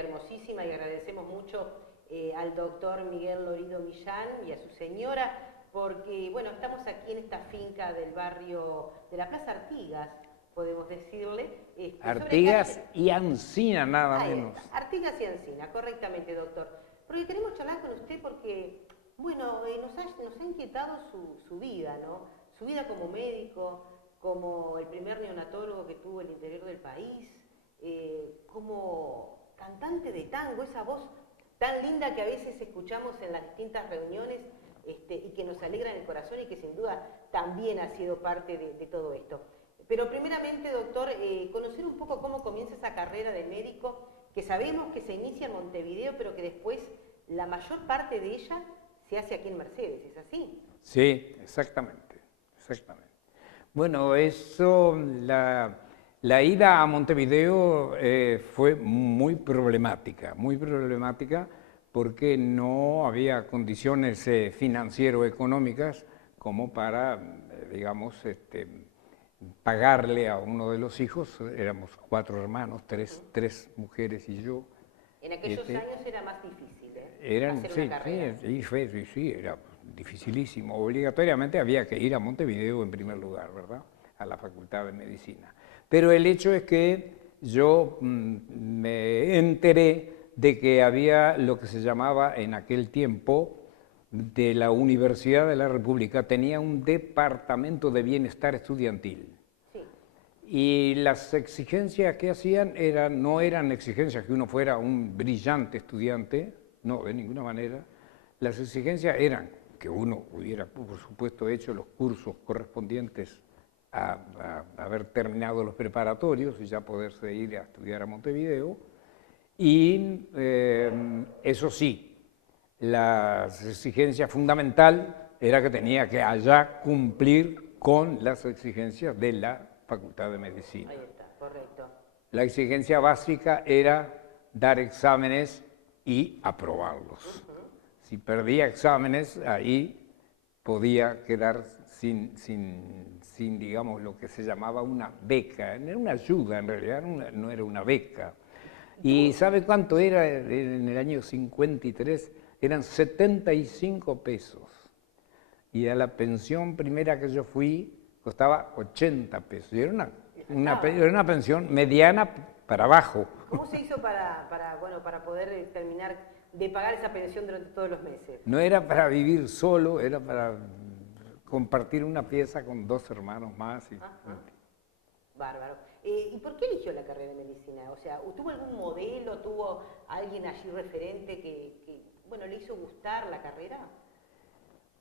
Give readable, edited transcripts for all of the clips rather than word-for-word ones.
historia hermosísima y agradecemos mucho al doctor Miguel Lorido Millán y a su señora, porque bueno, estamos aquí en esta finca del barrio de la Plaza Artigas, podemos decirle. Artigas y Ancina, nada menos. Artigas y Ancina, correctamente, doctor. Porque queremos charlar con usted porque, bueno, nos ha inquietado su vida, ¿no? Su vida como médico, como el primer neonatólogo que tuvo el interior del país, como cantante de tango, esa voz tan linda que a veces escuchamos en las distintas reuniones y que nos alegra en el corazón y que sin duda también ha sido parte de todo esto. Pero primeramente, doctor, conocer un poco cómo comienza esa carrera de médico, que sabemos que se inicia en Montevideo, pero que después la mayor parte de ella se hace aquí en Mercedes, ¿es así? Sí, exactamente, exactamente. Bueno, eso, la ida a Montevideo fue muy problemática porque no había condiciones financiero-económicas como para, digamos, pagarle a uno de los hijos. Éramos 4 hermanos, tres mujeres y yo. En aquellos años era más difícil, hacer una carrera. Sí, era dificilísimo. Obligatoriamente había que ir a Montevideo en primer lugar, ¿verdad? A la Facultad de Medicina. Pero el hecho es que yo me enteré de que había lo que se llamaba en aquel tiempo de la Universidad de la República, tenía un departamento de bienestar estudiantil. Sí. Y las exigencias que hacían no eran exigencias que uno fuera un brillante estudiante, no, de ninguna manera. Las exigencias eran que uno hubiera, por supuesto, hecho los cursos correspondientes a haber terminado los preparatorios y ya poderse ir a estudiar a Montevideo. Y eso sí, la exigencia fundamental era que tenía que allá cumplir con las exigencias de la Facultad de Medicina. Ahí está, correcto. La exigencia básica era dar exámenes y aprobarlos. Si perdía exámenes, ahí podía quedar sin, digamos, lo que se llamaba una beca. Era una ayuda, en realidad no era una beca. ¿Y sabe cuánto era en el año 53? Eran 75 pesos. Y a la pensión primera que yo fui costaba 80 pesos. Y era una pensión mediana para abajo. ¿Cómo se hizo para poder terminar de pagar esa pensión durante todos los meses? No era para vivir solo, era para compartir una pieza con 2 hermanos más. Bárbaro. ¿Y por qué eligió la carrera de medicina? O sea, ¿tuvo algún modelo, tuvo alguien allí referente que le hizo gustar la carrera?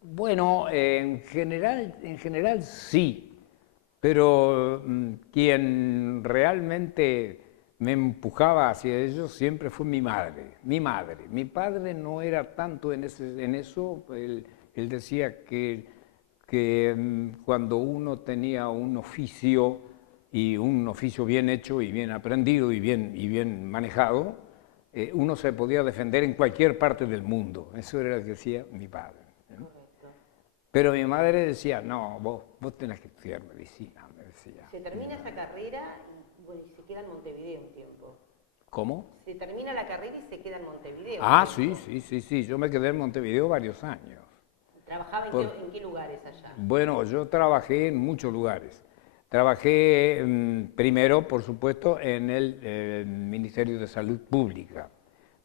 Bueno, en general sí, pero quien realmente me empujaba hacia ello siempre fue mi madre. Mi padre no era tanto en eso, él decía que cuando uno tenía un oficio, y un oficio bien hecho y bien aprendido y bien manejado, uno se podía defender en cualquier parte del mundo. Eso era lo que decía mi padre. Pero mi madre decía, no, vos tenés que estudiar medicina, me decía. Se termina esa carrera y se queda en Montevideo un tiempo. ¿Cómo? Se termina la carrera y se queda en Montevideo. Ah, sí, yo me quedé en Montevideo varios años. ¿Trabajaba en qué lugares allá? Bueno, yo trabajé en muchos lugares. Trabajé primero, por supuesto, en el Ministerio de Salud Pública,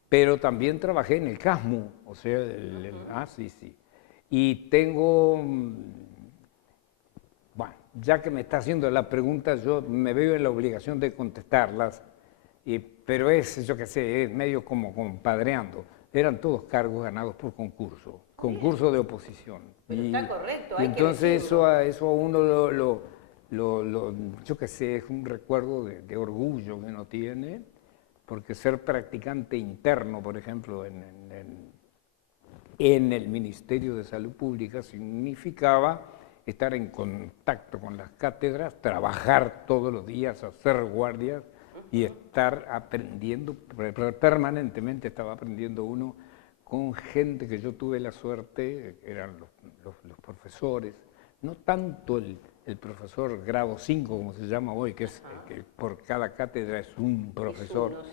pero también trabajé en el CASMU, o sea, sí. Y tengo, bueno, ya que me está haciendo la pregunta, yo me veo en la obligación de contestarlas, pero yo qué sé, es medio como compadreando. Eran todos cargos ganados por concurso de oposición. Pero está correcto, hay entonces eso a uno yo qué sé, es un recuerdo de orgullo que uno tiene, porque ser practicante interno, por ejemplo, en el Ministerio de Salud Pública significaba estar en contacto con las cátedras, trabajar todos los días, hacer guardias y estar aprendiendo, permanentemente estaba aprendiendo uno con gente que yo tuve la suerte, eran los profesores, no tanto el profesor grado 5, como se llama hoy, que por cada cátedra es un profesor,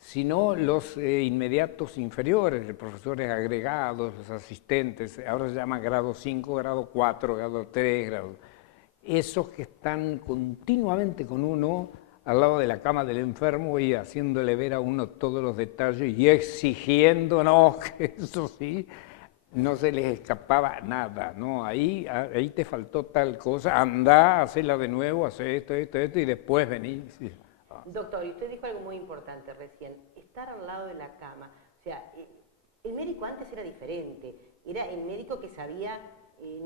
sino los inmediatos inferiores, los profesores agregados, los asistentes, ahora se llama grado 5, grado 4, grado 3, grado... Esos que están continuamente con uno al lado de la cama del enfermo y haciéndole ver a uno todos los detalles y exigiéndonos que eso sí, no se les escapaba nada, ¿no? Ahí te faltó tal cosa, andá, hacela de nuevo, hace esto, y después venís. Sí. Doctor, y usted dijo algo muy importante recién, estar al lado de la cama. O sea, el médico antes era diferente, era el médico que sabía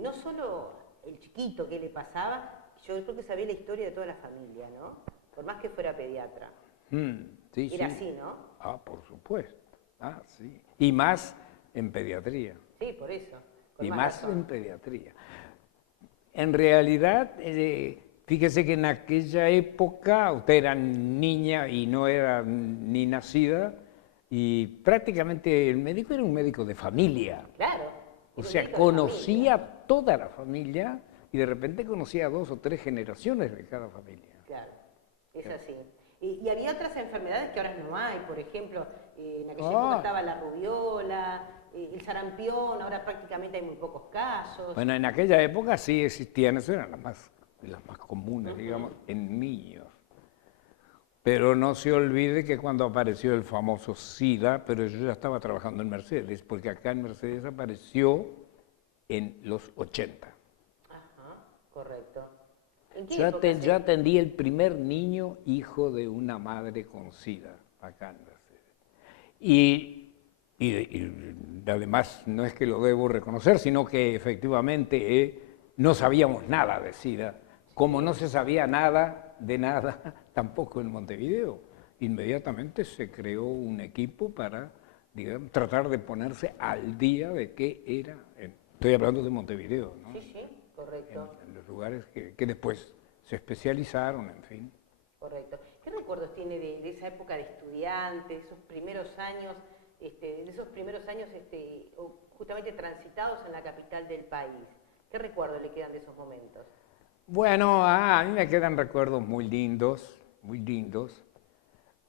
no solo el chiquito qué le pasaba, yo creo que sabía la historia de toda la familia, ¿no? Por más que fuera pediatra. Sí, era sí. así, ¿no? Ah, por supuesto. Ah, sí. Y más en pediatría. Sí, por eso. Y más en pediatría. En realidad, fíjese que en aquella época usted era niña y no era ni nacida, y prácticamente el médico era un médico de familia. Claro. O sea, conocía toda la familia y de repente conocía 2 o 3 generaciones de cada familia. Claro, es así. Y había otras enfermedades que ahora no hay, por ejemplo, en aquella época estaba la rubiola, el sarampión, ahora prácticamente hay muy pocos casos. Bueno, en aquella época sí existían, eso eran las más comunes, digamos, en niños. Pero no se olvide que cuando apareció el famoso SIDA, pero yo ya estaba trabajando en Mercedes, porque acá en Mercedes apareció en los 80. Ajá, correcto. Yo atendí el primer niño hijo de una madre con SIDA, acá en Mercedes. Y además no es que lo debo reconocer, sino que efectivamente no sabíamos nada de SIDA. Como no se sabía nada de nada, tampoco en Montevideo. Inmediatamente se creó un equipo para, digamos, tratar de ponerse al día de qué era. Estoy hablando de Montevideo, ¿no? Sí, sí, correcto. En los lugares que después se especializaron, en fin. Correcto. ¿Qué recuerdos tiene de esa época de estudiantes, esos primeros años, justamente transitados en la capital del país? ¿Qué recuerdos le quedan de esos momentos? Bueno, a mí me quedan recuerdos muy lindos, muy lindos.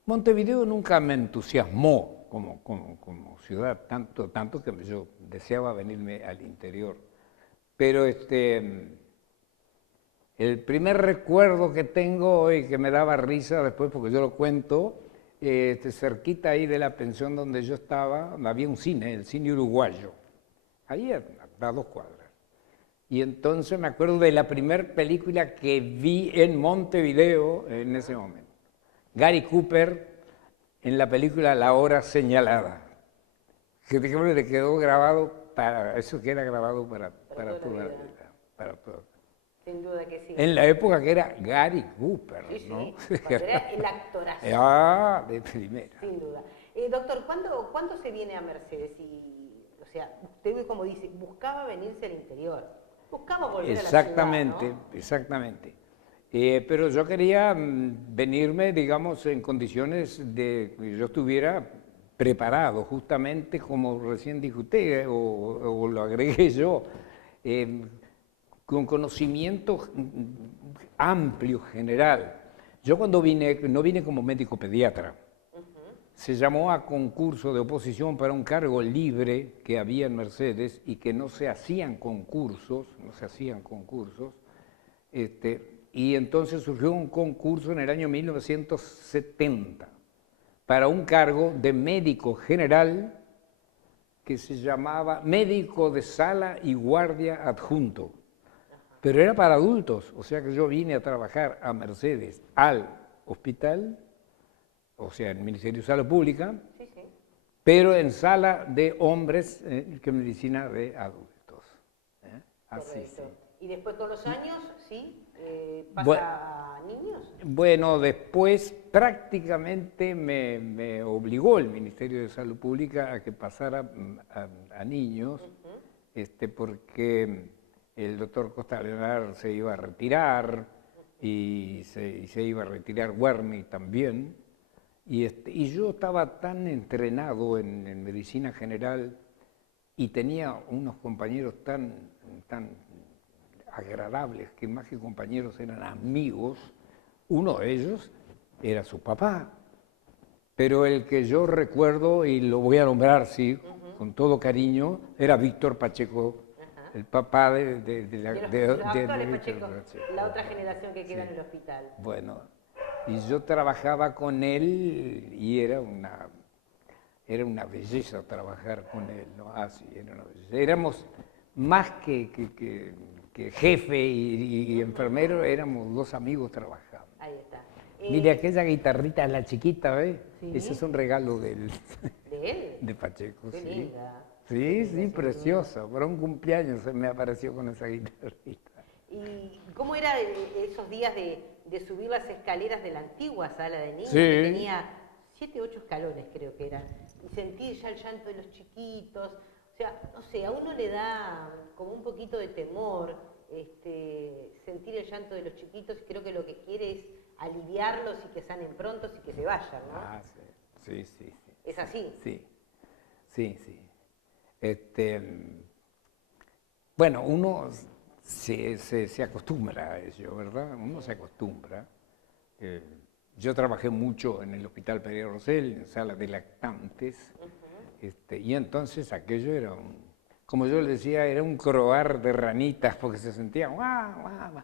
Montevideo nunca me entusiasmó como ciudad, tanto que yo deseaba venirme al interior. Pero el primer recuerdo que tengo y que me daba risa después, porque yo lo cuento, cerquita ahí de la pensión donde yo estaba, había un cine, el cine uruguayo, ahí a 2 cuadras. Y entonces me acuerdo de la primera película que vi en Montevideo en ese momento. Gary Cooper en la película La Hora Señalada, que le quedó grabado eso queda grabado para toda la vida. Para toda. Sin duda que sí. En la época que era Gary Cooper, sí, ¿no? Sí, cuando era el actorazo. De primera. Sin duda. Doctor, ¿cuándo se viene a Mercedes? O sea, usted como dice, buscaba venirse al interior, buscaba volver a la ciudad, ¿no? Exactamente. Pero yo quería venirme, digamos, en condiciones de que yo estuviera preparado, justamente como recién dijo usted, o lo agregué yo, con conocimiento amplio, general. Yo cuando vine, no vine como médico pediatra. Se llamó a concurso de oposición para un cargo libre que había en Mercedes y que no se hacían concursos, y entonces surgió un concurso en el año 1970 para un cargo de médico general que se llamaba médico de sala y guardia adjunto. Pero era para adultos, o sea que yo vine a trabajar a Mercedes, al hospital, o sea, en el Ministerio de Salud Pública, sí. pero en sala de hombres, que medicina de adultos. Así sí. ¿Y después con los años, pasa a niños? Bueno, después prácticamente me obligó el Ministerio de Salud Pública a que pasara a niños, porque el doctor Costa Leonard se iba a retirar y se iba a retirar Werni también. Y yo estaba tan entrenado en medicina general y tenía unos compañeros tan agradables, que más que compañeros eran amigos. Uno de ellos era su papá, pero el que yo recuerdo, y lo voy a nombrar, sí, con todo cariño, era Víctor Pacheco, el papá de los actuales Pacheco, la otra generación que queda en el hospital. Bueno, y yo trabajaba con él y era una belleza trabajar con él, ¿no? Ah, sí, era una belleza. Éramos más que jefe y enfermero, éramos dos amigos trabajando. Ahí está. Mire, aquella guitarrita, la chiquita, ¿ves? Sí. Ese es un regalo ¿De él? de Pacheco, Qué sí. linda. Sí, preciosa. Para un cumpleaños se me apareció con esa guitarrita. ¿Y cómo era esos días de subir las escaleras de la antigua sala de niños? Sí. Que tenía 7, 8 escalones, creo que eran. Y sentir ya el llanto de los chiquitos. O sea, no sé, a uno le da como un poquito de temor sentir el llanto de los chiquitos, y creo que lo que quiere es aliviarlos y que sanen pronto y que se vayan, ¿no? Ah, sí. ¿Es así? Sí. Bueno, uno se acostumbra a ello, ¿verdad? Uno se acostumbra. Yo trabajé mucho en el Hospital Pereira Rosell, en sala de lactantes, y entonces aquello era como yo le decía, era un croar de ranitas, porque se sentían guau, guau, guau.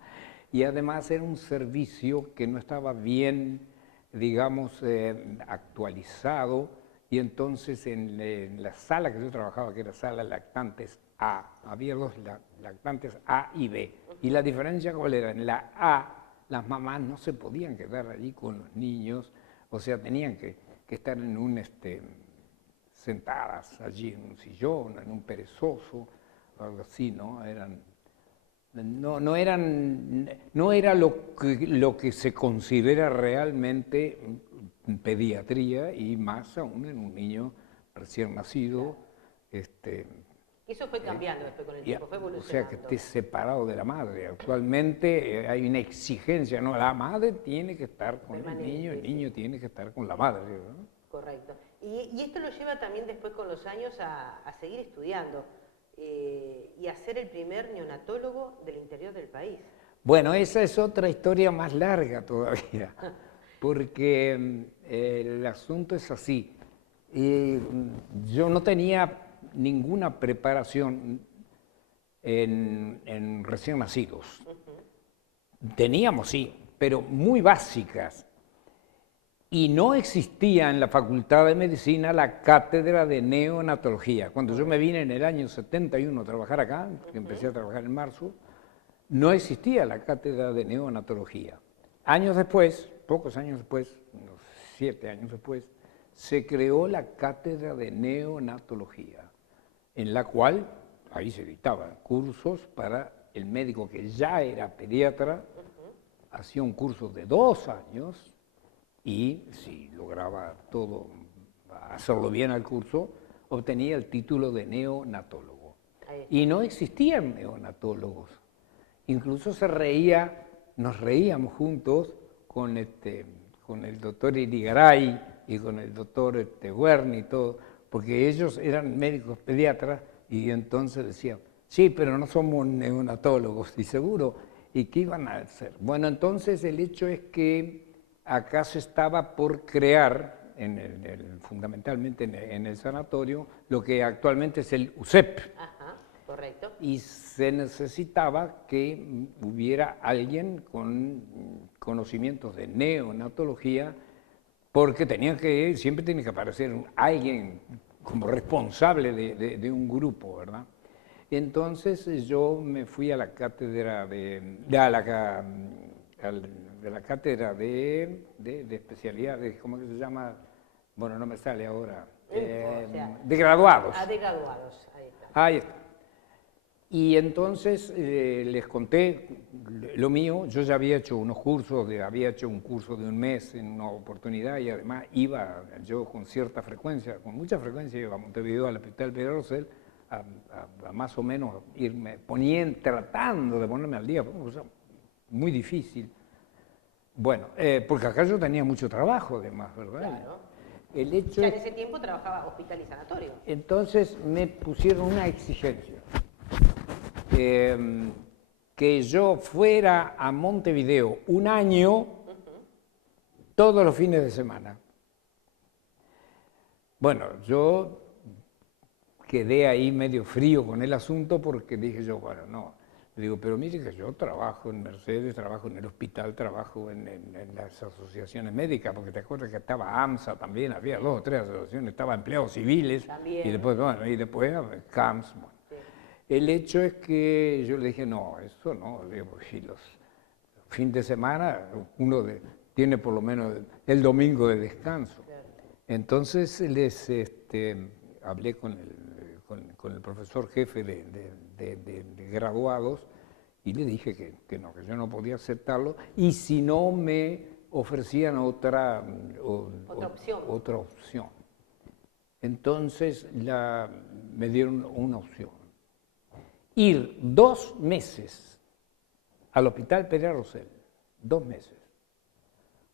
Y además era un servicio que no estaba bien, digamos, actualizado, y entonces en la sala que yo trabajaba, que era sala lactantes A, había dos lactantes A y B, y la diferencia cuál era, en la A las mamás no se podían quedar allí con los niños, o sea, tenían que estar en un sentadas allí en un sillón, en un perezoso, o algo así, ¿no? No era lo que se considera realmente pediatría, y más aún en un niño recién nacido. Eso fue cambiando después con el tiempo, fue evolucionando. O sea, que esté separado de la madre. Actualmente hay una exigencia, ¿no? La madre tiene que estar con el niño tiene que estar con la madre, ¿no? Correcto. Y esto lo lleva también después con los años a seguir estudiando y a ser el primer neonatólogo del interior del país. Bueno, esa es otra historia más larga todavía, porque el asunto es así. Yo no tenía ninguna preparación en recién nacidos. Teníamos, sí, pero muy básicas. Y no existía en la Facultad de Medicina la cátedra de neonatología. Cuando yo me vine en el año 71 a trabajar acá, que empecé a trabajar en marzo, no existía la cátedra de neonatología. Años después, pocos años después, unos 7 años después, se creó la cátedra de neonatología, en la cual ahí se dictaban cursos para el médico que ya era pediatra, hacía un curso de 2 años, y si lograba todo, hacerlo bien al curso, obtenía el título de neonatólogo. Y no existían neonatólogos. Incluso nos reíamos juntos con el doctor Irigaray y con el doctor Werni y todo, porque ellos eran médicos pediatras, y entonces decían, sí, pero no somos neonatólogos, y seguro, ¿y qué iban a hacer? Bueno, entonces el hecho es que acá se estaba por crear, fundamentalmente en el sanatorio, lo que actualmente es el USEP. Ajá, correcto. Y se necesitaba que hubiera alguien con conocimientos de neonatología, porque siempre tiene que aparecer alguien como responsable de un grupo, ¿verdad? Entonces yo me fui a la cátedra de la cátedra de especialidades, ¿cómo que se llama? Bueno, no me sale ahora. De graduados. De graduados, ahí está. Ahí está. Y entonces les conté lo mío. Yo ya había hecho unos cursos, había hecho un curso de un mes en una oportunidad, y además iba yo con cierta frecuencia, con mucha frecuencia, iba a Montevideo, al Hospital Pereira Rosell, a más o menos irme tratando de ponerme al día, muy difícil. Bueno, porque acá yo tenía mucho trabajo además, ¿verdad? Claro. El hecho ya en ese tiempo trabajaba hospital y sanatorio. Entonces me pusieron una exigencia, que yo fuera a Montevideo un año, todos los fines de semana. Bueno, yo quedé ahí medio frío con el asunto porque dije yo, bueno, no. Le digo, pero mire que yo trabajo en Mercedes, trabajo en el hospital, trabajo en las asociaciones médicas, porque te acuerdas que estaba AMSA también, había 2 o 3 asociaciones, estaba empleados civiles, también. y después, bueno, CAMS. Bueno. Sí. El hecho es que yo le dije, no, eso no, le digo, si los fines de semana uno tiene por lo menos el domingo de descanso. Claro. Entonces hablé con el profesor jefe de graduados y le dije que no, que yo no podía aceptarlo y si no me ofrecían otra opción. Entonces me dieron una opción. Ir 2 meses al Hospital Pereira Rosell, 2 meses.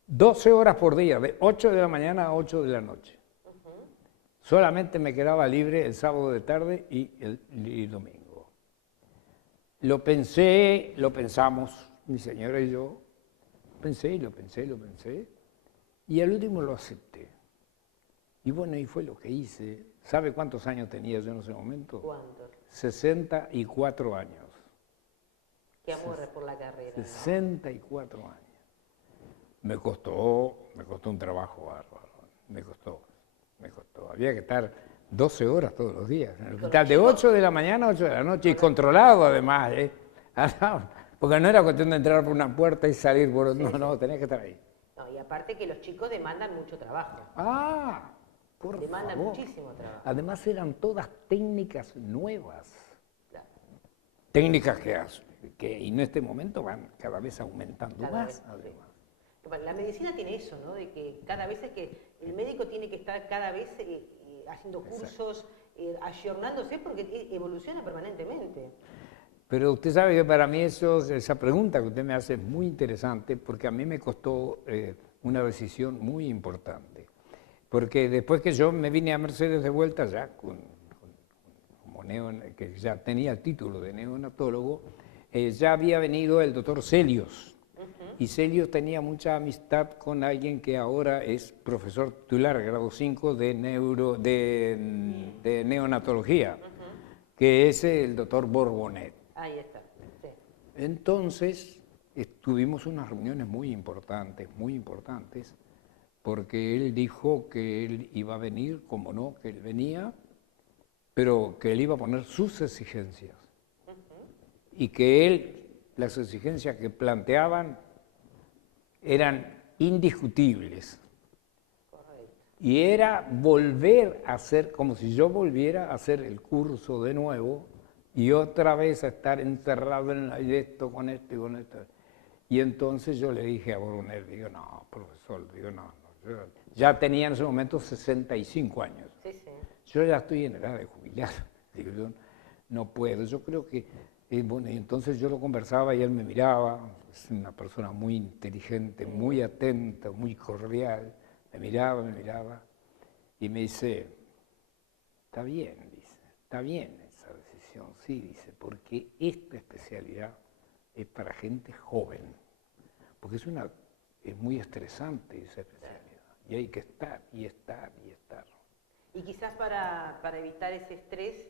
12 horas por día, de 8 de la mañana a 8 de la noche. Solamente me quedaba libre el sábado de tarde y el domingo. Lo pensamos, mi señora y yo, lo pensé, y al último lo acepté. Y bueno, y fue lo que hice. ¿Sabe cuántos años tenía yo en ese momento? ¿Cuántos? 64 años. Qué amor por la carrera. 64 años. Me costó un trabajo bárbaro, me costó. Había que estar 12 horas todos los días en el hospital, de 8 de la mañana a 8 de la noche, y controlado además, porque no era cuestión de entrar por una puerta y salir por otra, no, tenías que estar ahí. No, y aparte que los chicos demandan mucho trabajo. Demandan muchísimo trabajo. Además eran todas técnicas nuevas. Claro. Técnicas que en este momento van cada vez aumentando más, además. La medicina tiene eso, ¿no? De que cada vez es que el médico tiene que estar cada vez haciendo cursos, ayornándose porque evoluciona permanentemente. Pero usted sabe que para mí esa pregunta que usted me hace es muy interesante porque a mí me costó una decisión muy importante. Porque después que yo me vine a Mercedes de vuelta ya que ya tenía el título de neonatólogo, ya había venido el doctor Celios. Y Celios tenía mucha amistad con alguien que ahora es profesor titular, grado 5 de neonatología, que es el doctor Borbonet. Ahí está, sí. Entonces, tuvimos unas reuniones muy importantes, porque él dijo que él iba a venir, como no, que él venía, pero que él iba a poner sus exigencias. Y que las exigencias que planteaban eran indiscutibles. Correcto. Y era volver a hacer, como si yo volviera a hacer el curso de nuevo y otra vez a estar encerrado en esto, con esto y con esto. Y entonces yo le dije a Borbonet, digo, no, profesor, no. Yo ya tenía en ese momento 65 años. Sí, sí. Yo ya estoy en edad de jubilar. Digo, yo no puedo. Yo creo que, bueno, y entonces yo lo conversaba y él me miraba. Es una persona muy inteligente, muy atenta, muy cordial. Me miraba y me dice, está bien esa decisión, sí, dice, porque esta especialidad es para gente joven, porque es muy estresante esa especialidad, y hay que estar. Y quizás para evitar ese estrés,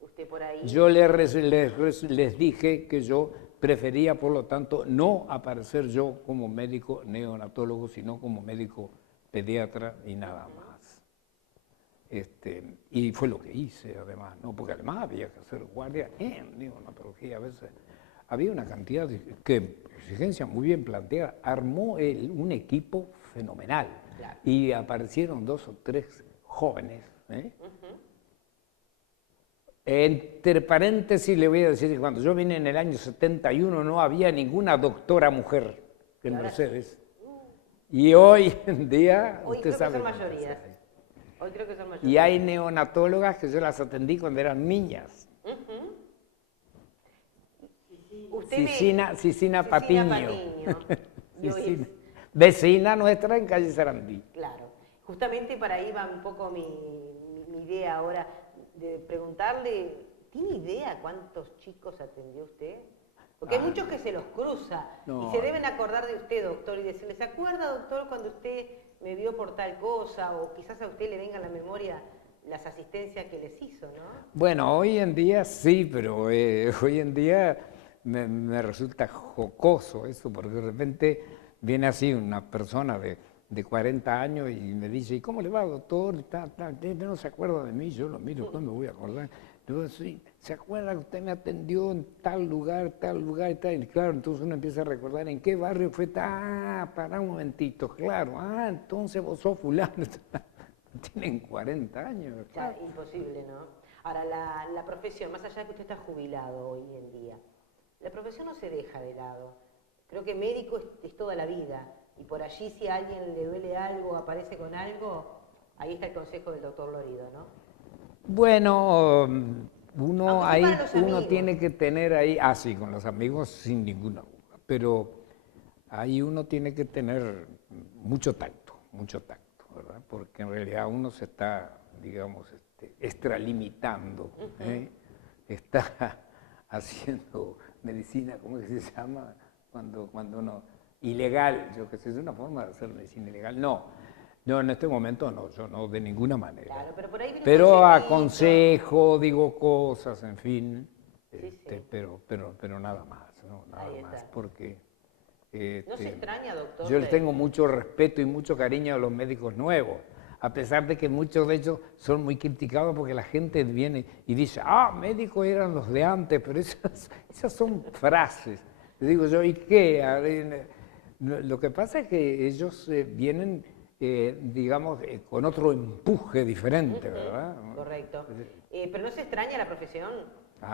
usted por ahí... Yo les dije que yo prefería, por lo tanto, no aparecer yo como médico neonatólogo, sino como médico pediatra y nada más. Y fue lo que hice, además, ¿no? Porque además había que hacer guardia en neonatología. A veces había una cantidad de exigencia muy bien planteada. Armó un equipo fenomenal. Claro. Y aparecieron 2 o 3 jóvenes. Entre paréntesis le voy a decir que cuando yo vine en el año 71 no había ninguna doctora mujer en Mercedes. Y hoy en día... Hoy creo que son mayorías. Hoy creo que son mayorías. Y hay neonatólogas que yo las atendí cuando eran niñas. Cicina Patiño. Vecina nuestra en calle Sarandí. Claro. Justamente para ahí va un poco mi idea ahora de preguntarle, ¿tiene idea cuántos chicos atendió usted? Porque hay muchos que se los cruza y se deben acordar de usted, doctor, y decirle, ¿se acuerda, doctor, cuando usted me vio por tal cosa, o quizás a usted le venga a la memoria las asistencias que les hizo, ¿no? Bueno, hoy en día sí, pero hoy en día me resulta jocoso eso, porque de repente viene así una persona de 40 años y me dice, ¿y cómo le va, doctor? No se acuerda de mí, yo lo miro, después me voy a acordar. Yo, sí, ¿se acuerda que usted me atendió en tal lugar y tal? Y claro, entonces uno empieza a recordar en qué barrio fue. Pará un momentito, claro. Entonces vos sos fulano. Tienen 40 años. Ya, imposible, ¿no? Ahora, la profesión, más allá de que usted está jubilado hoy en día, la profesión no se deja de lado. Creo que médico es toda la vida. Y por allí, si a alguien le duele algo, aparece con algo, ahí está el consejo del doctor Lorido, ¿no? Bueno, Aunque sea para los uno amigos. tiene que tener ahí, sí, con los amigos sin ninguna duda, pero ahí uno tiene que tener mucho tacto, ¿verdad? Porque en realidad uno se está, digamos, extralimitando, ¿eh? Está haciendo medicina, ¿cómo que se llama? Cuando uno, ilegal, yo qué sé, es una forma de hacer medicina ilegal, no, en este momento no, yo no, de ninguna manera. Claro, pero por ahí viene un Pero consejito. aconsejo, digo cosas, en fin, Sí. pero nada más, ¿no? Nada Ahí más, está. porque ¿No se extraña, doctor? yo les tengo mucho respeto y mucho cariño a los médicos nuevos, a pesar de que muchos de ellos son muy criticados porque la gente viene y dice, médicos eran los de antes, pero esas son frases. Le digo yo, ¿y qué? Lo que pasa es que ellos vienen, digamos, con otro empuje diferente, ¿verdad? Correcto. ¿Pero no se extraña la profesión?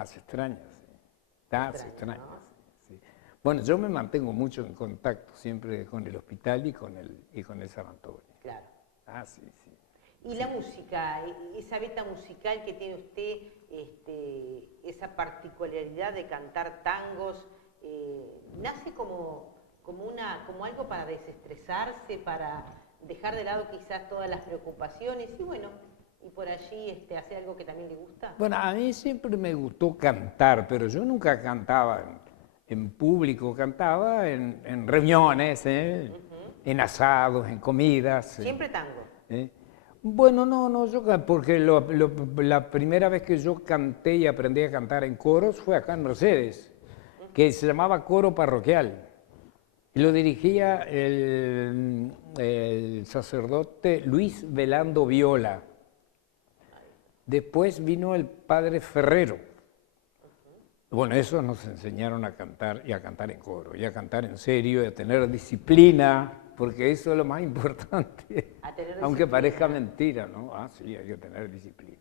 Se extraña, sí. Se extraña, ¿no? sí. Bueno, yo me mantengo mucho en contacto siempre con el hospital y con el San Antonio. Claro. Sí. Y la música, esa beta musical que tiene usted, esa particularidad de cantar tangos, nace como algo para desestresarse, para dejar de lado quizás todas las preocupaciones y bueno, y por allí hacer algo que también le gusta. Bueno, a mí siempre me gustó cantar, pero yo nunca cantaba en público, cantaba en reuniones, en asados, en comidas. ¿Siempre tango? Bueno, no, porque la primera vez que yo canté y aprendí a cantar en coros fue acá en Mercedes, que se llamaba Coro Parroquial. Y lo dirigía el sacerdote Luis Velando Viola. Después vino el padre Ferrero. Bueno, esos nos enseñaron a cantar y a cantar en coro, y a cantar en serio, y a tener disciplina, porque eso es lo más importante. Aunque parezca mentira, ¿no? Sí, hay que tener disciplina.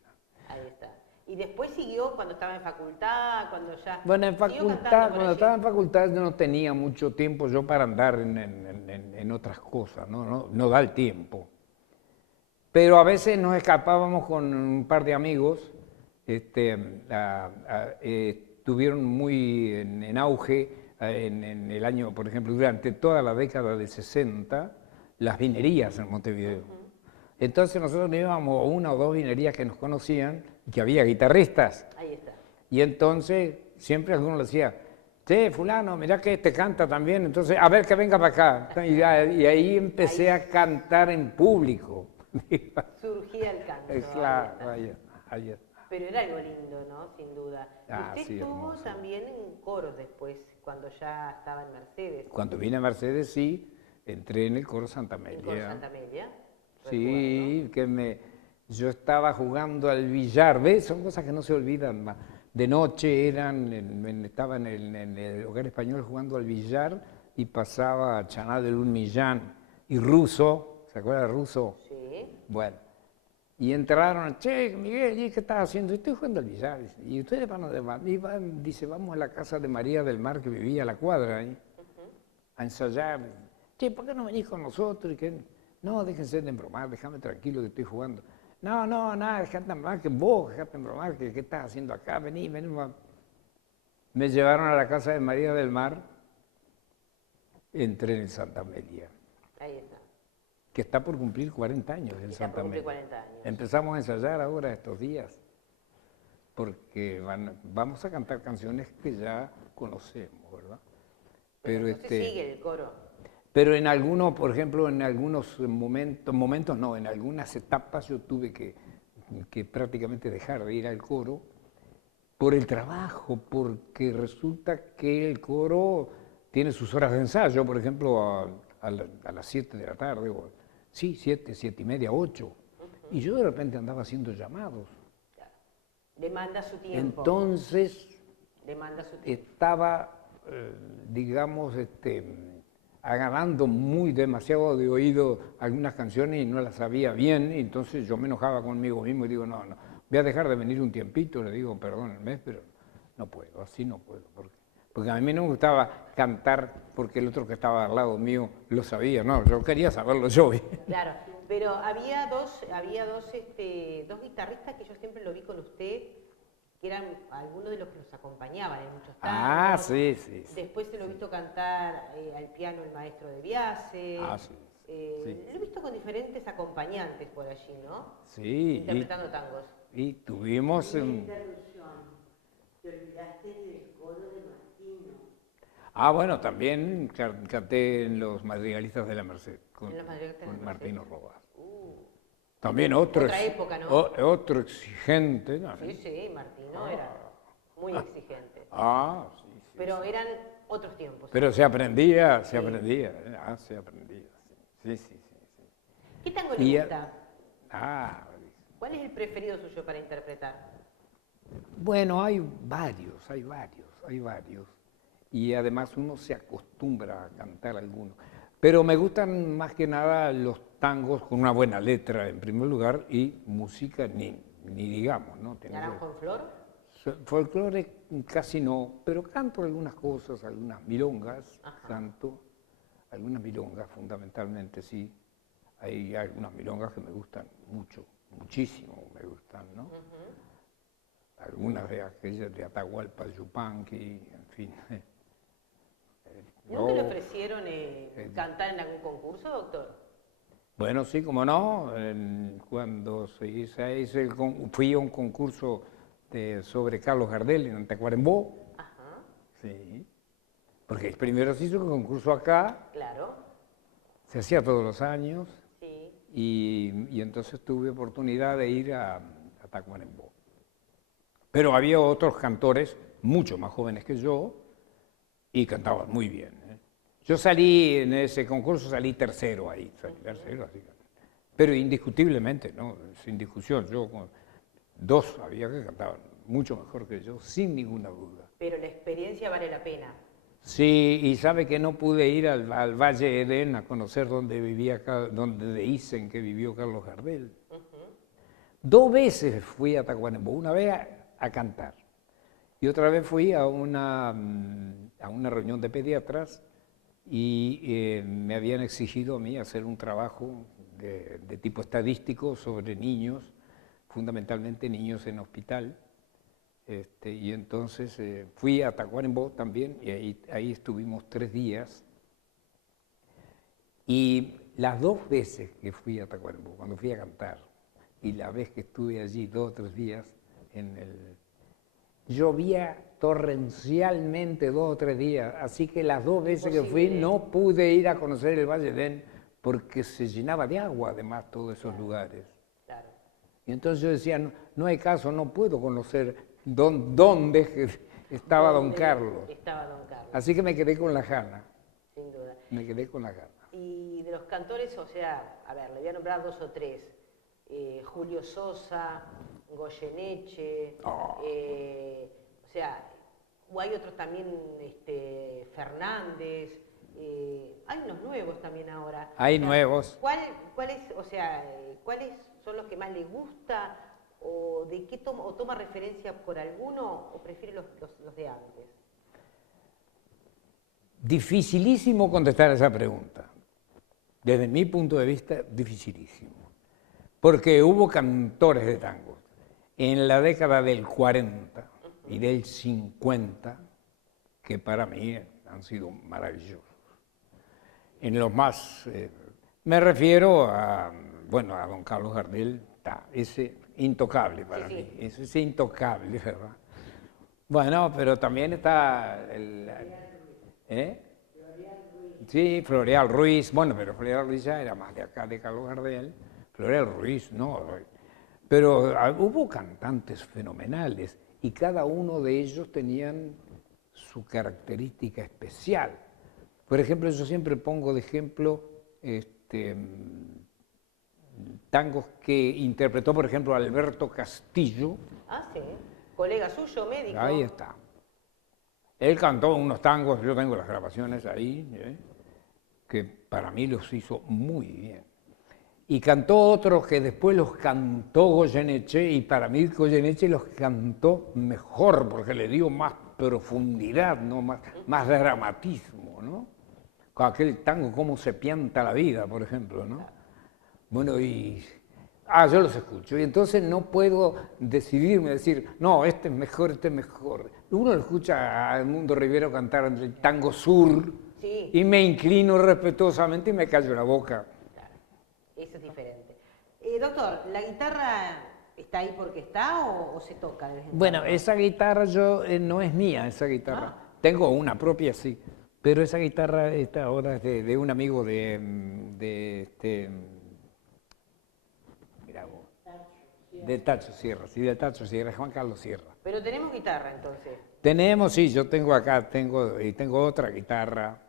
Ahí está. Y después siguió cuando estaba en facultad, cuando ya... Bueno, cuando estaba en facultad yo no tenía mucho tiempo yo para andar en otras cosas, no da el tiempo. Pero a veces nos escapábamos con un par de amigos, estuvieron muy en auge en el año, por ejemplo, durante toda la década de 60, las vinerías en Montevideo. Entonces nosotros íbamos a una o dos vinerías que nos conocían, que había guitarristas. Ahí está. Y entonces siempre alguno le decía, che, fulano, mirá que canta también, entonces a ver que venga para acá. Y ahí empecé a cantar en público. Surgía el canto. Claro, ahí está. Pero era algo lindo, ¿no? Sin duda. Usted Sí, estuvo hermoso. también en coro después, cuando ya estaba en Mercedes. Cuando vine a Mercedes, sí, entré en el coro Santa Amelia. ¿En coro Santa Amelia? Sí, yo estaba jugando al billar, ¿ves? Son cosas que no se olvidan más. De noche estaba en el hogar español jugando al billar y pasaba a Chanal de Lun Millán y Russo, ¿se acuerda de Russo? Sí. Bueno, y entraron, che, Miguel, ¿y qué estás haciendo? Estoy jugando al billar. ¿Y ustedes van a dónde van? Dice, vamos a la casa de María del Mar, que vivía a la cuadra ahí, a ensayar. Che, ¿por qué no venís con nosotros? No, déjense de embromar, déjame tranquilo que estoy jugando. No, nada, dejate de embromar, que vos, dejate de embromar, que qué estás haciendo acá, vení. Me llevaron a la casa de María del Mar, entré en Santa Amelia. Ahí está. Que está por cumplir 40 años en Santa Amelia. 40 años. Empezamos a ensayar ahora estos días, porque vamos a cantar canciones que ya conocemos, ¿verdad? Pero usted sigue el coro. Pero en algunos, por ejemplo, en algunos momentos no, en algunas etapas yo tuve que prácticamente dejar de ir al coro por el trabajo, porque resulta que el coro tiene sus horas de ensayo, por ejemplo, a las 7 de la tarde, o, sí, 7, 7:30, 8. Y yo de repente andaba haciendo llamados. Claro. Demanda su tiempo. Entonces, Demanda su tiempo. estaba, digamos, agarrando demasiado de oído algunas canciones y no las sabía bien, y entonces yo me enojaba conmigo mismo y digo, no, voy a dejar de venir un tiempito, le digo, perdónenme, pero no puedo, así no puedo, porque a mí no me gustaba cantar porque el otro que estaba al lado mío lo sabía, no, yo quería saberlo yo. Claro, pero había dos guitarristas que yo siempre lo vi con usted, que eran algunos de los que nos acompañaban en muchos tangos. Ah, sí, sí. Después se lo he visto cantar al piano el maestro de Biase. Ah, sí. Sí. Lo he visto con diferentes acompañantes por allí, ¿no? Sí. Interpretando tangos. Y tuvimos... interrupción. Te olvidaste del coro de Martino. Ah, bueno, también canté en Los Madrigalistas de la Merced, con Martino Rodas. También Otra época, ¿no? Otro exigente. ¿No? Sí, Martino era muy exigente. Sí. Pero eran otros tiempos. Pero se aprendía. Sí. Se aprendía. Sí. ¿Qué tango le gusta? ¿Cuál es el preferido suyo para interpretar? Bueno, hay varios. Y además uno se acostumbra a cantar algunos. Pero me gustan más que nada los tangos con una buena letra en primer lugar y música ni digamos, ¿no? ¿Naranjo en flor? Folclore casi no, pero canto algunas cosas, algunas milongas, canto, algunas milongas fundamentalmente, sí. Hay algunas milongas que me gustan muchísimo me gustan, ¿no? Algunas de aquellas de Atahualpa Yupanqui, en fin. ¿Nunca le ofrecieron cantar en algún concurso, doctor? Bueno, sí, como no. Cuando fui a un concurso sobre Carlos Gardel en Tacuarembó. Ajá. Sí. Porque primero se hizo un concurso acá. Claro. Se hacía todos los años. Sí. Y entonces tuve oportunidad de ir a Tacuarembó. Pero había otros cantores mucho más jóvenes que yo y cantaban muy bien. Yo salí en ese concurso, salí tercero ahí, así. Pero indiscutiblemente, ¿no? Sin discusión, dos había que cantaban mucho mejor que yo, sin ninguna duda. Pero la experiencia vale la pena. Sí, y sabe que no pude ir al Valle Edén a conocer donde dicen que vivió Carlos Gardel. 2 veces fui a Tacuarembó, una vez a cantar y otra vez fui a una reunión de pediatras y me habían exigido a mí hacer un trabajo de tipo estadístico sobre niños, fundamentalmente niños en hospital. Y entonces fui a Tacuarembó también y ahí estuvimos 3 días. Y las 2 veces que fui a Tacuarembó, cuando fui a cantar, y la vez que estuve allí 2 o 3 días, llovía torrencialmente 2 o 3 días, así que las 2 veces que fui no pude ir a conocer el Valle Edén porque se llenaba de agua además todos esos lugares. Claro. Y entonces yo decía, no hay caso, no puedo conocer dónde estaba Don Carlos. Así que me quedé con la gana. Sin duda. Me quedé con la gana. Y de los cantores, o sea, a ver, le voy a nombrar 2 o 3. Julio Sosa, Goyeneche, o sea, o hay otros también, Fernández, hay unos nuevos también ahora. Hay nuevos. ¿Cuáles son los que más les gusta? ¿O de qué toma referencia por alguno o prefiere los de antes? Dificilísimo contestar esa pregunta. Desde mi punto de vista, dificilísimo. Porque hubo cantores de tango en la década del 40 y del 50 que para mí han sido maravillosos. En los más, me refiero a don Carlos Gardel, ese intocable para mí, ese es intocable, ¿verdad? Bueno, pero también está Sí, Floreal Ruiz, bueno, pero Floreal Ruiz ya era más de acá, de Carlos Gardel. Floreal Ruiz, no. Pero hubo cantantes fenomenales y cada uno de ellos tenían su característica especial. Por ejemplo, yo siempre pongo de ejemplo tangos que interpretó, por ejemplo, Alberto Castillo. Ah, sí. Colega suyo, médico. Ahí está. Él cantó unos tangos, yo tengo las grabaciones ahí, que para mí los hizo muy bien. Y cantó otros que después los cantó Goyeneche, y para mí Goyeneche los cantó mejor, porque le dio más profundidad, ¿no? más dramatismo, ¿no? Con aquel tango, Cómo se pianta la vida, por ejemplo, ¿no? Bueno, yo los escucho, y entonces no puedo decidirme, decir, no, este es mejor, este es mejor. Uno lo escucha a Edmundo Rivero cantar el tango sur, sí, y me inclino respetuosamente y me callo la boca. claro, eso es diferente. Doctor, ¿la guitarra está ahí porque está o se toca de vez en Bueno, cuando? esa guitarra no es mía, esa guitarra. Ah. Tengo una propia, sí, pero esa guitarra esta ahora es de un amigo mirá vos, de Tacho Sierra, sí, de Tacho Sierra, Juan Carlos Sierra. Pero tenemos guitarra entonces. Tenemos, sí, yo tengo acá, tengo otra guitarra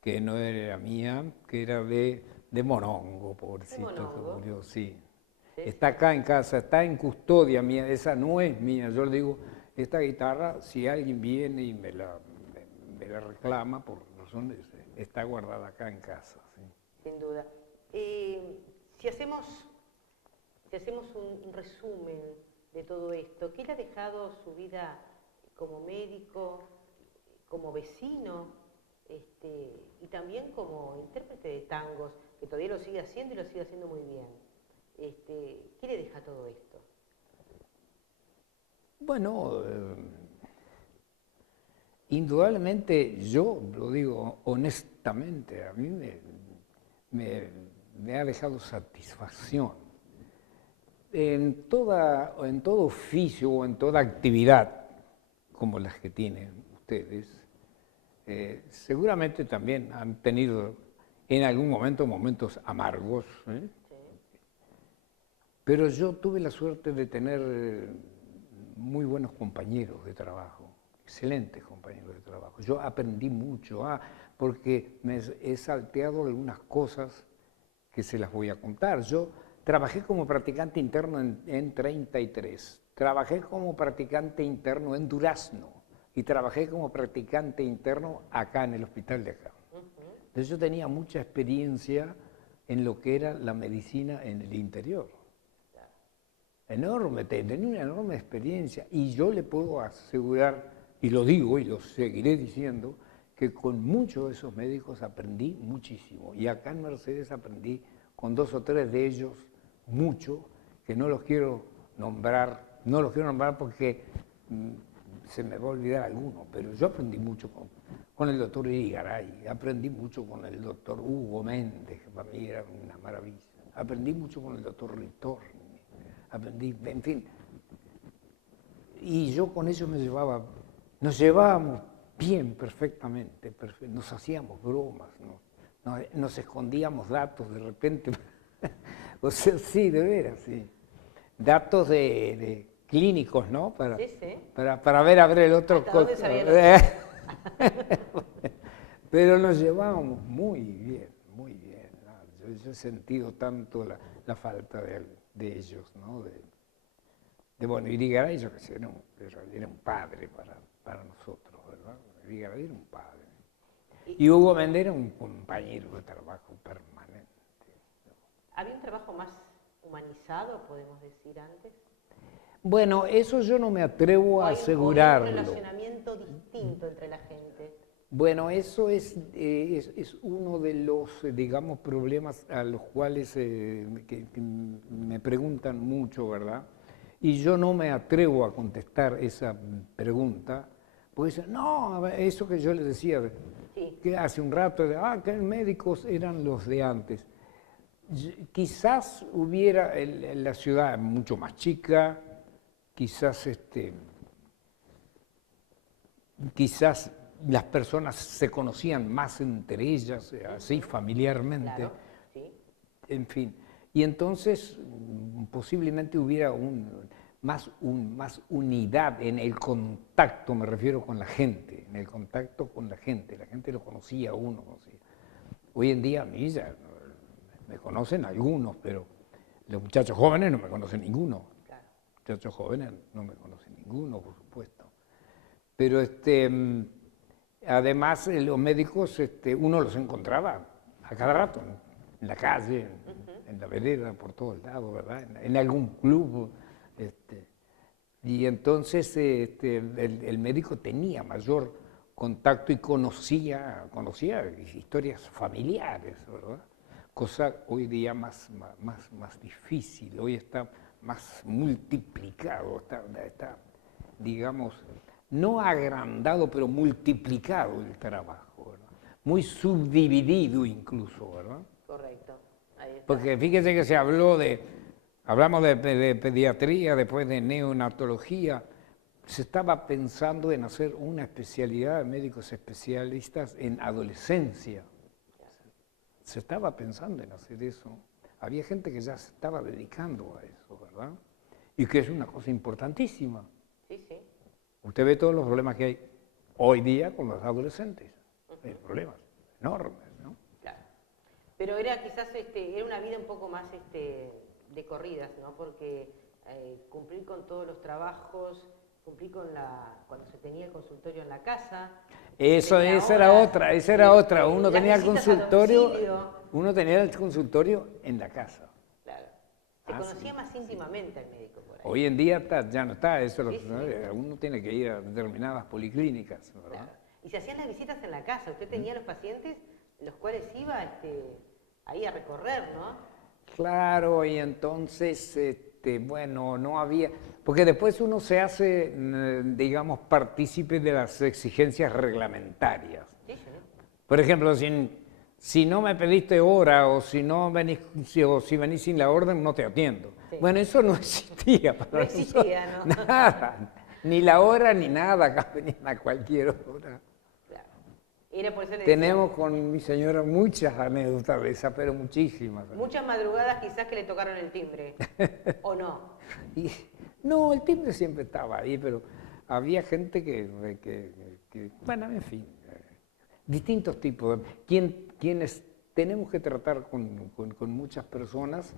que no era mía, que era de Morongo, pobrecito, que Morongo? murió, sí. Sí. Está acá en casa, está en custodia mía, esa no es mía. Yo le digo, esta guitarra, si alguien viene y me la reclama, por razones, está guardada acá en casa. Sí. Sin duda. Si hacemos un resumen de todo esto, ¿qué le ha dejado su vida como médico, como vecino, y también como intérprete de tangos, que todavía lo sigue haciendo y lo sigue haciendo muy bien? ¿Qué le deja todo esto? Bueno, indudablemente yo lo digo honestamente, a mí me ha dejado satisfacción. En todo oficio o en toda actividad, como las que tienen ustedes, seguramente también han tenido en algún momento momentos amargos, ¿eh? Sí. Pero yo tuve la suerte de tener muy buenos compañeros de trabajo, excelentes compañeros de trabajo. Yo aprendí mucho, porque me he salteado algunas cosas que se las voy a contar. Yo trabajé como practicante interno en 33, trabajé como practicante interno en Durazno y trabajé como practicante interno acá en el hospital de acá. Entonces yo tenía mucha experiencia en lo que era la medicina en el interior. Enorme, tenía una enorme experiencia y yo le puedo asegurar, y lo digo y lo seguiré diciendo, que con muchos de esos médicos aprendí muchísimo. Y acá en Mercedes aprendí con 2 o 3 de ellos mucho, que no los quiero nombrar porque se me va a olvidar alguno, pero yo aprendí mucho con el doctor Irigaray, aprendí mucho con el doctor Hugo Méndez, que para mí era una maravilla, aprendí mucho con el doctor Ritorni, aprendí, en fin, y yo con ellos nos llevábamos bien perfectamente, nos hacíamos bromas, nos escondíamos datos de repente, o sea, sí, de veras, sí, datos de clínicos, ¿no? Para ver a ver el otro. ¿Hasta dónde sabía el otro? Pero nos llevábamos muy bien, muy bien. ¿No? Yo he sentido tanto la falta de ellos, ¿no? Bueno, Irigaray, yo que sé, era un padre para nosotros, ¿verdad? Irigaray era un padre. Y Hugo Méndez era un compañero de trabajo permanente. ¿Había un trabajo más humanizado, podemos decir, antes? Bueno, eso yo no me atrevo a asegurarlo. ¿Hay un relacionamiento distinto entre la gente? Bueno, eso es uno de los, digamos, problemas a los cuales que me preguntan mucho, ¿verdad? Y yo no me atrevo a contestar esa pregunta, porque dicen, no, eso que yo les decía, sí, que hace un rato, que médicos eran los de antes. Quizás hubiera la ciudad mucho más chica, quizás las personas se conocían más entre ellas, así familiarmente. Claro, sí. En fin, y entonces posiblemente hubiera más unidad en el contacto, me refiero con la gente, en el contacto con la gente lo conocía uno. Conocía. Hoy en día a mí ya me conocen algunos, pero los muchachos jóvenes no me conocen ninguno. Claro. Muchachos jóvenes no me conocen ninguno, por supuesto. Pero además los médicos uno los encontraba a cada rato, en la calle, en la vereda, por todos lados, ¿verdad? En algún club. Y entonces el médico tenía mayor contacto y conocía historias familiares, ¿verdad? Cosa hoy día más difícil, hoy está más multiplicado, está, digamos, no agrandado, pero multiplicado el trabajo, ¿verdad? Muy subdividido incluso, ¿verdad? Correcto. Ahí está. Porque fíjese que hablamos de pediatría, después de neonatología, se estaba pensando en hacer una especialidad de médicos especialistas en adolescencia. Se estaba pensando en hacer eso. Había gente que ya se estaba dedicando a eso, ¿verdad? Y que es una cosa importantísima. Sí, sí. Usted ve todos los problemas que hay hoy día con los adolescentes. Hay problemas enormes, ¿no? Claro. Pero era quizás era una vida un poco más de corridas, ¿no? Porque cumplir con todos los trabajos, cumplir con cuando se tenía el consultorio en la casa. Esa era otra. Uno tenía el consultorio en la casa. Claro. Se conocía más íntimamente al médico por ahí. Hoy en día ya no está eso. Sí, sí. Uno tiene que ir a determinadas policlínicas, ¿verdad? Claro. Y se hacían las visitas en la casa. Usted tenía los pacientes, los cuales iba ahí a recorrer, ¿no? Claro, y entonces, bueno, no había... Porque después uno se hace, digamos, partícipe de las exigencias reglamentarias. Sí, sí. Por ejemplo, si no me pediste hora o si venís sin la orden, no te atiendo. Sí. Bueno, eso no existía para No existía, nosotros. ¿no? Nada, ni la hora ni nada, acá venían a cualquier hora. Claro. Era por eso le Tenemos con mi señora muchas anécdotas de esas, pero muchísimas. muchas madrugadas quizás que le tocaron el timbre, ¿o no? No, el timbre siempre estaba ahí, pero había gente que bueno, en fin, distintos tipos. Quienes tenemos que tratar con muchas personas,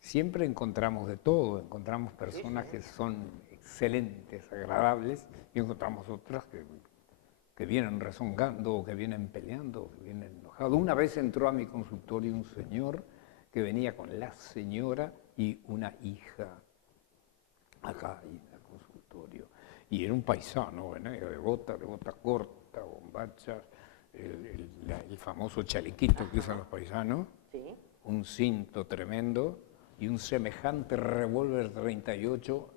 siempre encontramos de todo. Encontramos personas que son excelentes, agradables, y encontramos otras que vienen rezongando, que vienen peleando, que vienen enojados. Una vez entró a mi consultorio un señor que venía con la señora y una hija acá en el consultorio. Y era un paisano, ¿verdad? De bota corta, bombachas, el famoso chalequito que usan los paisanos, Sí. un cinto tremendo y un semejante revólver 38.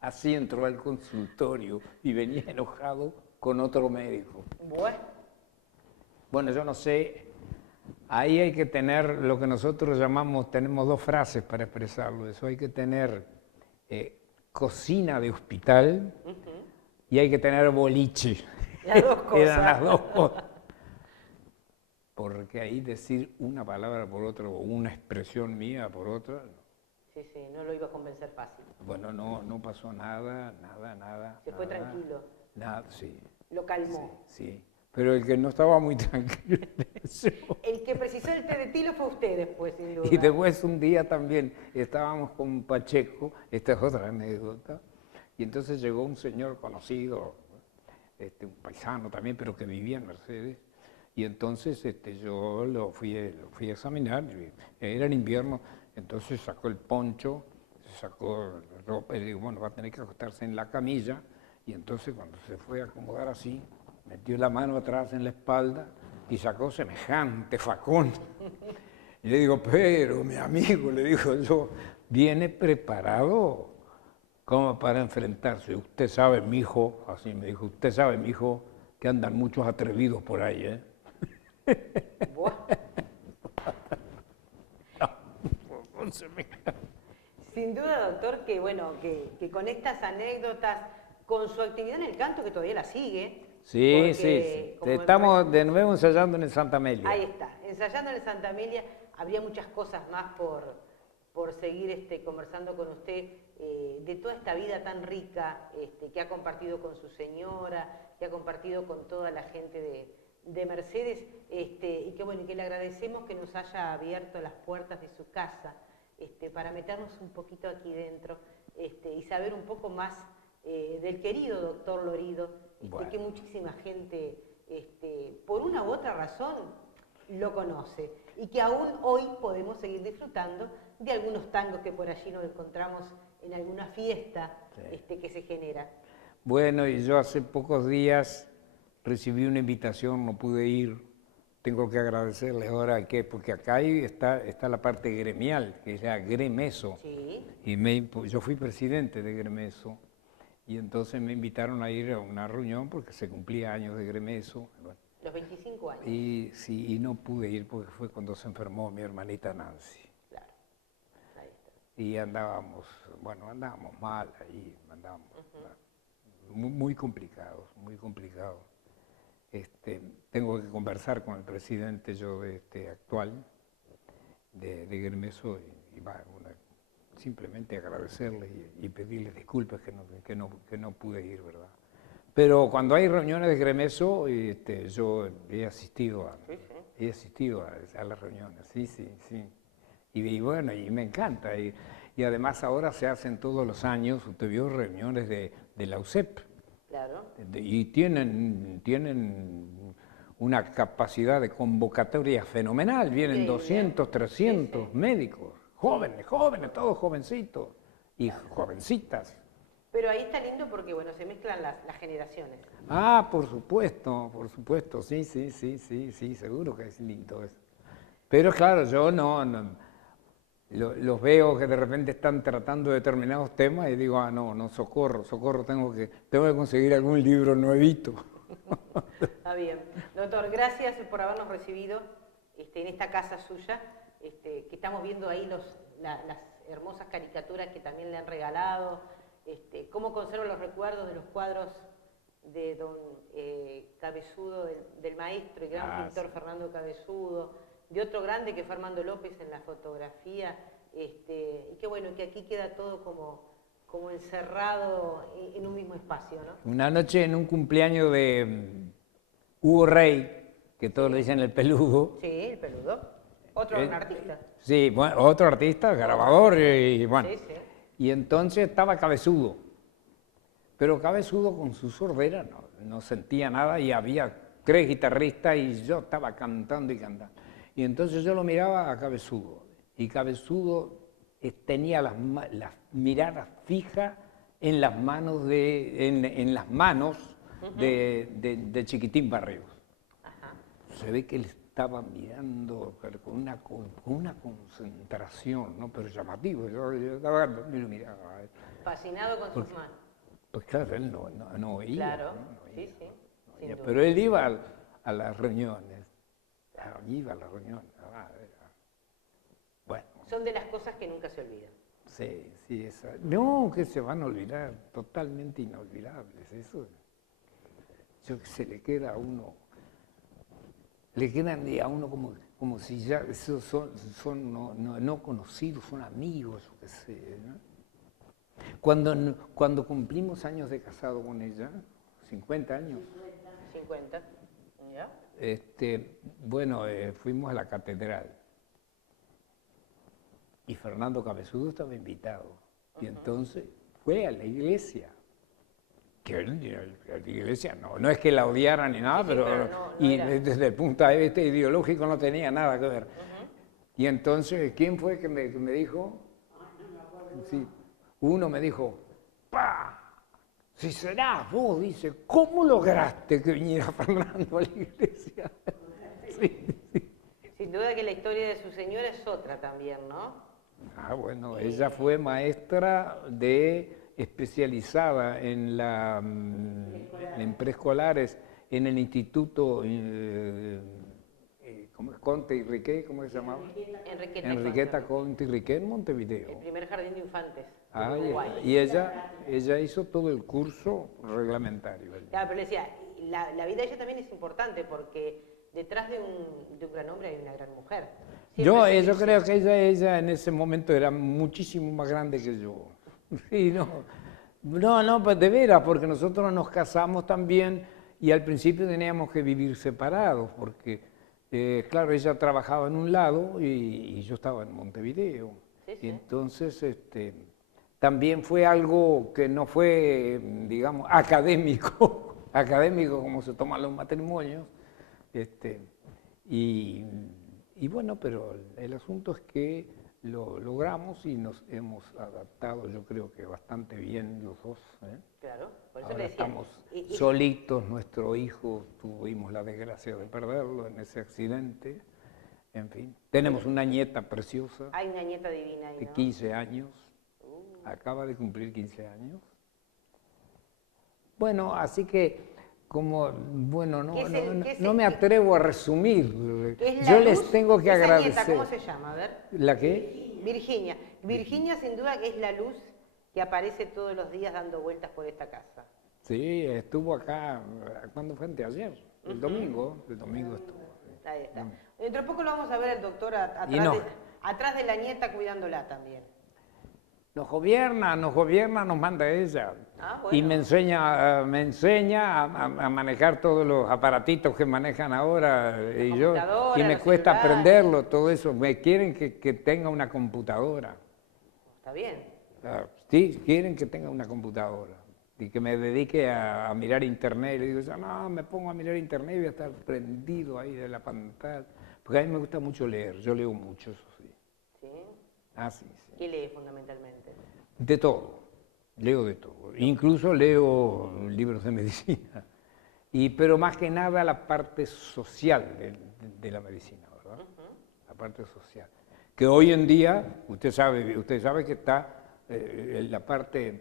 Así entró al consultorio y venía enojado con otro médico. Bueno, yo no sé, ahí hay que tener lo que nosotros tenemos dos frases para expresarlo, eso hay que tener cocina de hospital y hay que tener boliche. Las dos cosas. Eran las dos cosas. Porque ahí decir una palabra por otra o una expresión mía por otra... Sí, sí, no lo iba a convencer fácil. Bueno, no pasó nada. Se fue tranquilo. Nada, sí. Lo calmó. Sí, pero el que no estaba muy tranquilo en eso. El que precisó el té de tilo fue usted después, sin duda. Y después un día también estábamos con Pacheco, esta es otra anécdota, y entonces llegó un señor conocido, un paisano también, pero que vivía en Mercedes, y entonces yo lo fui a examinar, era en invierno, entonces sacó el poncho, sacó la ropa y le digo, bueno, va a tener que acostarse en la camilla, y entonces cuando se fue a acomodar así, metió la mano atrás en la espalda y sacó semejante facón. Y le digo, pero mi amigo, le digo yo, viene preparado como para enfrentarse. Usted sabe, mijo, así me dijo, usted sabe, mijo, que andan muchos atrevidos por ahí, ¿eh? Sin duda, doctor, que bueno, que con estas anécdotas, con su actividad en el canto, que todavía la sigue, Sí, porque, sí. como me Estamos de nuevo ensayando en el Santa Amelia. Ahí está, ensayando en el Santa Amelia, habría muchas cosas más por seguir conversando con usted de toda esta vida tan rica que ha compartido con su señora, que ha compartido con toda la gente de Mercedes, y que bueno, que le agradecemos que nos haya abierto las puertas de su casa para meternos un poquito aquí dentro y saber un poco más del querido doctor Lorido, Bueno. que muchísima gente, por una u otra razón, lo conoce y que aún hoy podemos seguir disfrutando de algunos tangos que por allí nos encontramos en alguna fiesta que se genera. Bueno, y yo hace pocos días recibí una invitación, no pude ir. Tengo que agradecerles ahora porque acá está la parte gremial, que es la Gremeso. Sí. Y yo fui presidente de Gremeso. Y entonces me invitaron a ir a una reunión porque se cumplía años de Gremeso. Bueno, Los 25 años. y sí, y no pude ir porque fue cuando se enfermó mi hermanita Nancy. Claro. Ahí está. Y andábamos mal ahí, muy complicados, muy complicados. Tengo que conversar con el presidente actual de Gremeso simplemente agradecerles y pedirles disculpas que no pude ir, ¿verdad? Pero cuando hay reuniones de Gremeso, yo he asistido a las reuniones, sí. Y bueno, y me encanta. Y además ahora se hacen todos los años, usted vio reuniones de la UCEP. Claro. Y tienen una capacidad de convocatoria fenomenal. Vienen Increíble. 200, 300 médicos, jóvenes, todos jovencitos y jovencitas. Pero ahí está lindo porque, bueno, se mezclan las generaciones. Ah, por supuesto, sí, seguro que es lindo eso. Pero claro, yo los veo que de repente están tratando determinados temas y digo, no, socorro, tengo que conseguir algún libro nuevito. Está bien. Doctor, gracias por habernos recibido en esta casa suya, que estamos viendo ahí las hermosas caricaturas que también le han regalado, cómo conserva los recuerdos de los cuadros de don Cabezudo, del maestro y gran pintor sí. Fernando Cabezudo, de otro grande que fue Armando López en la fotografía, y que bueno, que aquí queda todo como encerrado en un mismo espacio, ¿no? Una noche en un cumpleaños de Hugo Rey, que todos le dicen el peludo. Sí, el peludo. Otro artista. Sí, bueno, otro artista, grabador y bueno. Sí. Y entonces estaba Cabezudo. Pero Cabezudo con su sordera no sentía nada y había 3 guitarristas y yo estaba cantando y cantando. Y entonces yo lo miraba a Cabezudo. Y Cabezudo tenía las miradas fijas en las manos de Chiquitín Barrios. Ajá. Se ve que él estaba mirando con una concentración, ¿no? Pero llamativo. Yo estaba y lo miraba. Fascinado con sus manos. Pues claro, él no oía. Claro, ¿no? sí. Sin duda. Pero él iba a las reuniones. Iba a las reuniones. Bueno. Son de las cosas que nunca se olvidan. Sí, no, que se van a olvidar, totalmente inolvidables, eso. Yo que se le queda a uno, a uno como si ya esos son no conocidos, son amigos, yo qué sé, ¿no? Cuando cumplimos años de casado con ella, 50 años. 50, ¿ya? Bueno, fuimos a la catedral. Y Fernando Cabezudo estaba invitado. Y entonces fue a la iglesia. Que la iglesia no es que la odiaran ni nada, pero desde el punto de vista ideológico no tenía nada que ver. Y entonces, ¿quién fue que me dijo? Sí, uno me dijo, ¡pah! Si serás vos, dice, ¿cómo lograste que viniera Fernando a la iglesia? Sí. Sin duda que la historia de su señora es otra también, ¿no? Bueno, ella fue maestra especializada en preescolares en el instituto Conte y Riquet, ¿cómo se llamaba? Enriqueta Conte y Riquet en Montevideo. El primer jardín de infantes. Y ella hizo todo el curso reglamentario. Claro, pero le decía, la vida de ella también es importante porque detrás de un gran hombre hay una gran mujer. Yo Siempre se creo dice. que ella en ese momento era muchísimo más grande que yo. Sí, no, pues de veras, porque nosotros nos casamos también y al principio teníamos que vivir separados, porque, claro, ella trabajaba en un lado y yo estaba en Montevideo. Sí, Y sí. entonces, también fue algo que no fue, digamos, académico, académico como se toman los matrimonios. Y, y bueno, pero el asunto es que lo logramos y nos hemos adaptado, yo creo que bastante bien los dos, ¿eh? Claro, por eso Ahora le decía. estamos y- solitos, nuestro hijo tuvimos la desgracia de perderlo en ese accidente, en fin. Tenemos una nieta preciosa Hay una nieta divina ahí, de ¿no? 15 años, acaba de cumplir 15 años. Bueno, así que como, bueno, ¿Qué es el- qué es no el- me qué- atrevo a resumir. ¿Qué es Yo la les luz tengo que de esa agradecer. nieta? ¿Cómo se llama? A ver. ¿La qué? Virginia. Virginia sin duda es la luz que aparece todos los días dando vueltas por esta casa. Sí, estuvo acá, ¿cuándo fue? Anteayer, el domingo estuvo. Ahí está. Dentro de poco lo vamos a ver al doctor Y no. atrás de la nieta cuidándola también. Nos gobierna, nos manda ella. Ah, bueno. Y me enseña a manejar todos los aparatitos que manejan ahora. Y computadoras, me los cuesta celulares. aprenderlo, todo eso. Me quieren que tenga una computadora. Está bien. Ah, sí, quieren que tenga una computadora. Y que me dedique a mirar internet. Y digo, yo, no, me pongo a mirar internet y voy a estar prendido ahí de la pantalla. Porque a mí me gusta mucho leer, yo leo mucho, eso sí. ¿Sí? Ah, sí, sí. ¿Qué lee fundamentalmente? De todo, leo de todo. Incluso leo libros de medicina. Pero más que nada la parte social de la medicina, ¿verdad? La parte social. Que hoy en día, usted sabe que está la parte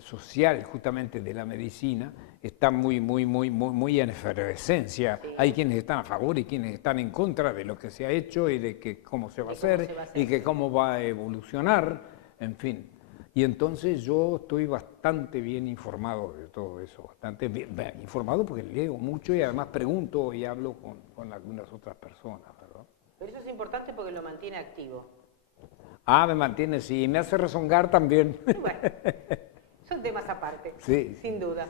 social justamente de la medicina, está muy en efervescencia. Sí. Hay quienes están a favor y quienes están en contra de lo que se ha hecho y de que cómo se va a hacer y que cómo va a evolucionar, en fin. Y entonces yo estoy bastante bien informado de todo eso, bastante bien informado porque leo mucho y además pregunto y hablo con algunas otras personas, ¿verdad? Pero eso es importante porque lo mantiene activo. Ah, me mantiene, sí, me hace rezongar también. Bueno, son temas aparte, Sí. sin duda.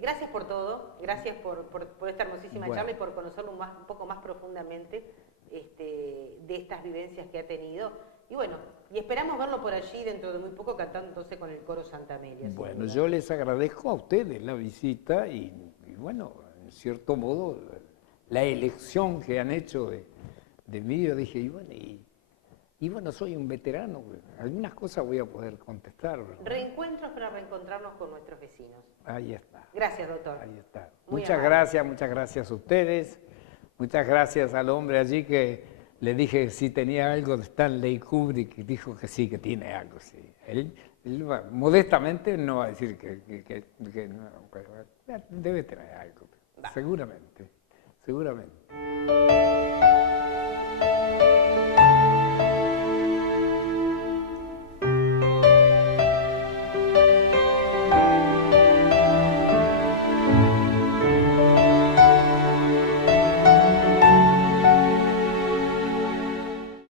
Gracias por todo, gracias por esta hermosísima Bueno. charla y por conocerlo un poco más profundamente de estas vivencias que ha tenido. Y bueno, y esperamos verlo por allí dentro de muy poco cantando entonces con el coro Santa Amelia. sin Bueno, duda. yo les agradezco a ustedes la visita y bueno, en cierto modo, la elección que han hecho de mí, yo dije, y bueno, soy un veterano, algunas cosas voy a poder contestar, ¿verdad? Reencuentros para reencontrarnos con nuestros vecinos. Ahí está. Gracias, doctor. Ahí está. Muy Muchas gracias a ustedes. Muchas gracias al hombre allí que le dije si tenía algo de Stanley Kubrick y dijo que sí, que tiene algo, sí. Él modestamente no va a decir que no, pero debe tener algo, seguramente.